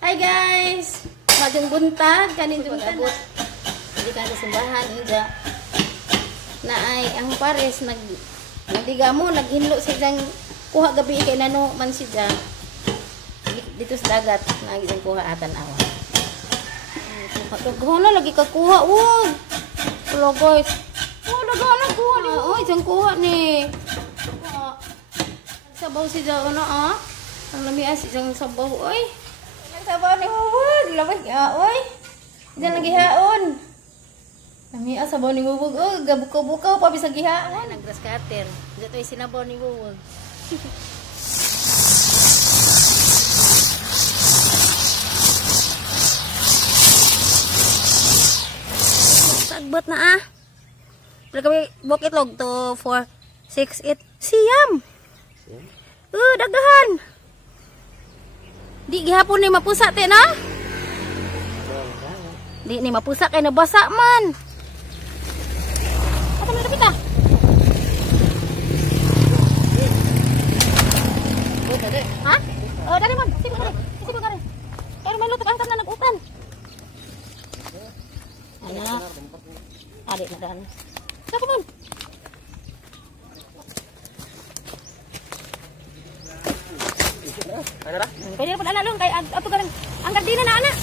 Hi guys! Maging buntag, kanin abot. Hindi ka simbahan, hindi. Na ay, ang pares, nagdiga mo, naghinlo siya kuha gabi kay nano man siya. Dito sa dagat, nagisang kuha atan awa. Daghan na, lagi kakuha, uy! Hello guys. Oh, daghan na kuha ni. Uy, siyang kuha ni. Sabaw siya, ano ah? Ang lamias, isang sabaw, uy. Sabaw ni Wubog, labas ka, oy. Diyan lagi haon. Nami sabaw ni Wubog, oh, gabukaw-bukaw pa bisag gihaon. Nag-grass cutter. Dito ay sinabaw ni Wubog. Sagbot na ah. Bila kami bukit log to 4 6 8 siyam. Dagahan. Di gihapon ni mapusa te na? Di ni mapusa kay nabasa man. Ato man dapit ah. Ha? Oh, dari man. Sibo kare. Sibo kare. Kaya may lutok ang tanan nag-utan. Ano na? Adik na daan. Sako man. Ano ra? Pwede na anak long kay ato ka ang gardina na anak.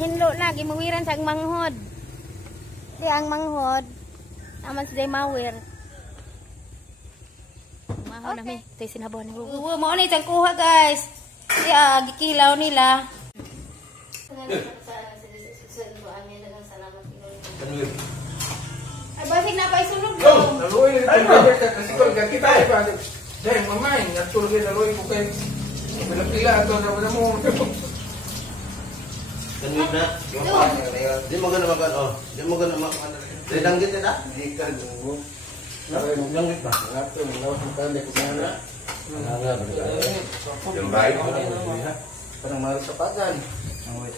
Hinlo lagi mawiran sa manghod. Di ang manghod aman sa mawir. Mahon na mi, tay sinabaw ni Rugo. Mao ni tang kuha guys. Di gikilaw nila. Ay basig na pa isunog do. Naluoy ni kasi ko kita ay pa. Dai mamay, natul gi naluoy ko kay. Pila ato na mo. Kanina na. Di mo gana makan oh. Di mo gana makan. Di danggit na. Di ka dungo. Naroy mo danggit ba? Ngato mo lawas mo kan ko sana. Nga Yung bahay ko na. Parang maros sa pagan. Oh, wait.